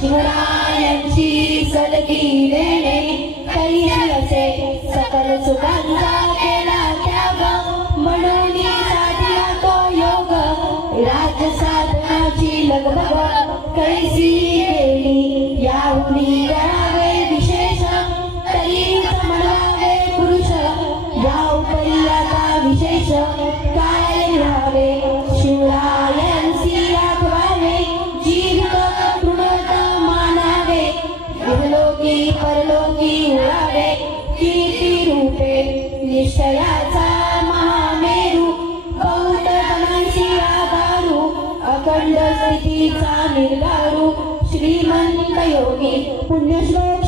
शिवरायांची सलगी देणे कैरी असे सकल सुखांचा केला त्याग म्हणून साधला तो योग राज्य साधनाची लगबग कैसी केली याहून करावे विशेष तरी म्हणावे पुरुष या उपरी आता विशेष काय राहावे शिवरायांची आठवावे जीवित तृणत मानावे इहलोकी परलोकी उरावे कीर्ती रूपे निश्चयाचा महामेरू कौतपणांची आधारू अखंड स्थितीचा निर्धारू श्रीमंत योगी पुण्यश्लोक